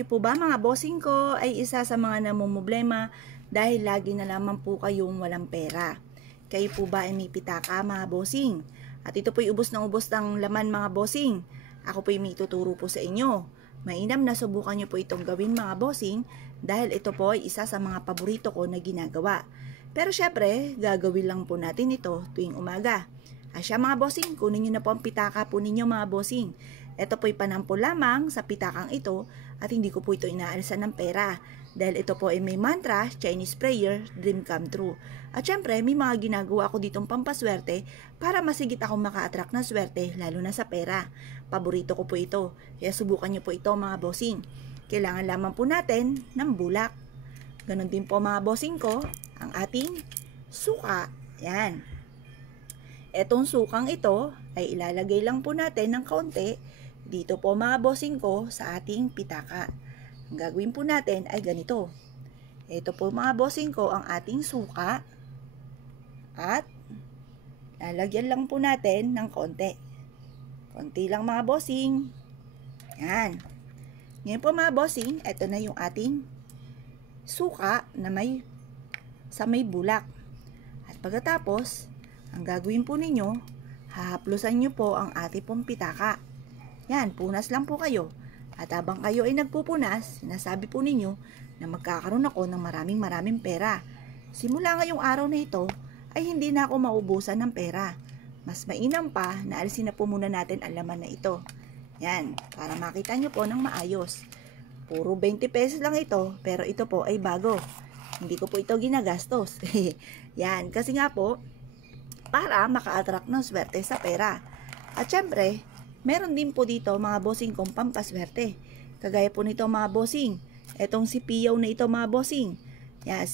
Kayo po ba mga bossing ko ay isa sa mga namumblema dahil lagi na lamang po kayong walang pera? Kayo po ba ay may pitaka mga bossing? At ito po'y ubos ng ubos ng laman mga bossing. Ako po'y may tuturo po sa inyo. Mainam na subukan nyo po itong gawin mga bossing dahil ito po ay isa sa mga paborito ko na ginagawa. Pero syempre, gagawin lang po natin ito tuwing umaga. Asya mga bossing, kunin nyo na po ang pitaka po ninyo mga bossing. Ito po'y panampo lamang sa pitakang ito at hindi ko po ito inaalisan ng pera. Dahil ito po ay may mantra, Chinese prayer, dream come true. At syempre, may mga ginagawa ako ditong pampaswerte para masigit akong maka-attract ng swerte lalo na sa pera. Paborito ko po ito. Kaya subukan nyo po ito mga bossing. Kailangan lamang po natin ng bulak. Ganon din po mga bossing ko, ang ating suka. Yan. Etong sukang ito ay ilalagay lang po natin ng kaunti dito po mga bossing ko sa ating pitaka. Ang gagawin po natin ay ganito. Ito po mga bossing ko ang ating suka at lalagyan lang po natin ng kaunti. Kaunti lang mga bossing. Yan. Ngayon po mga bossing, ito na yung ating suka na sa may bulak. At pagkatapos, ang gagawin po ninyo, hahaplusan nyo po ang ating pong pitaka. Yan, punas lang po kayo. At habang kayo ay nagpupunas, sinasabi po ninyo na magkakaroon ako ng maraming pera. Simula ngayong araw na ito, ay hindi na ako maubusan ng pera. Mas mainam pa na alisin na po muna natin ang laman na ito. Yan, para makita nyo po ng maayos. Puro 20 pesos lang ito, pero ito po ay bago. Hindi ko po ito ginagastos. Yan, kasi nga po, para maka-attract ng swerte sa pera. At syempre, meron din po dito mga bossing kong pampaswerte. Kagaya po nito mga bossing. Etong si Piyaw na ito mga bossing. Yan,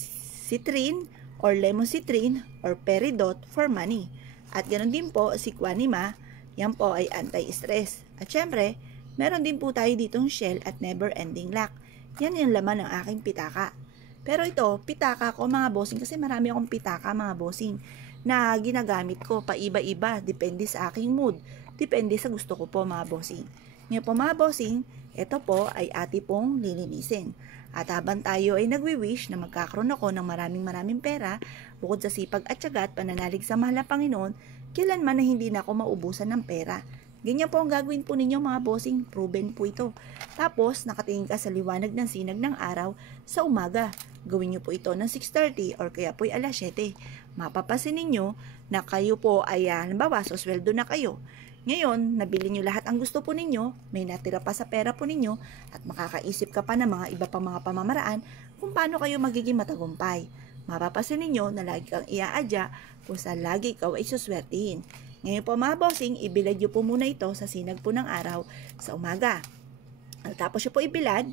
citrine or lemon citrine or peridot for money. At ganoon din po si Quanima. Yan po ay anti-stress. At syempre, meron din po tayo ditong shell at never ending luck. Yan yung laman ng aking pitaka. Pero ito, pitaka ko mga bossing kasi marami akong pitaka mga bossing na ginagamit ko paiba-iba. Depende sa aking mood. Depende sa gusto ko po mga bossing. Ngayon po mga bossing, ito po ay ati pong lilinisin. At habang tayo ay nagwi-wish na magkakaroon ako ng maraming pera, bukod sa sipag at tiyaga at pananalig sa mahal na Panginoon, kailanman na hindi na ako maubusan ng pera. Ganyan po ang gagawin po ninyo mga bossing, proven po ito. Tapos, nakatingin ka sa liwanag ng sinag ng araw sa umaga. Gawin nyo po ito ng 6:30 or kaya po ay alas 7. Mapapasin ninyo na kayo po ay, halimbawa, sweldo na kayo. Ngayon, nabili nyo lahat ang gusto po ninyo, may natira pa sa pera po ninyo, at makakaisip ka pa ng mga iba pang mga pamamaraan kung paano kayo magiging matagumpay. Mapapasin ninyo na lagi kang iaadya kung saan lagi ikaw ay suswertihin. Ngayon po mga bossing, ibilad nyo po muna ito sa sinag po ng araw sa umaga. At tapos nyo po ibilad,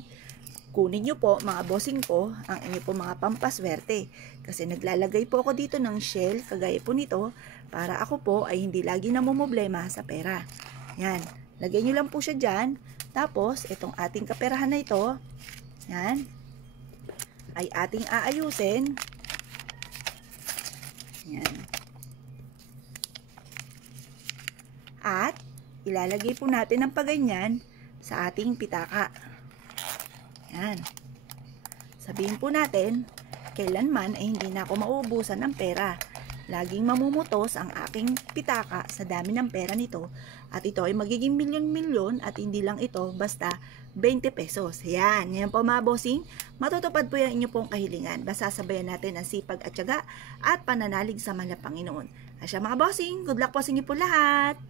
kunin nyo po mga bossing ko ang inyo po mga pampaswerte. Kasi naglalagay po ako dito ng shell, kagaya po nito, para ako po ay hindi lagi namumblema sa pera. Yan, lagay nyo lang po siya dyan. Tapos, itong ating kaperahan na ito, yan, ay ating aayusin. Yan. At, ilalagay po natin ang paganyan sa ating pitaka. Yan. Sabihin po natin, kailanman ay hindi na ako mauubusan ng pera. Laging mamumutos ang aking pitaka sa dami ng pera nito. At ito ay magiging milyon-milyon at hindi lang ito basta 20 pesos. Yan. Yan po mga bossing. Matutupad po yung inyo pong kahilingan. Basta sabayan natin ang sipag at tiyaga at pananalig sa mahal na Panginoon. Asya mga bossing, good luck po sa inyo po lahat.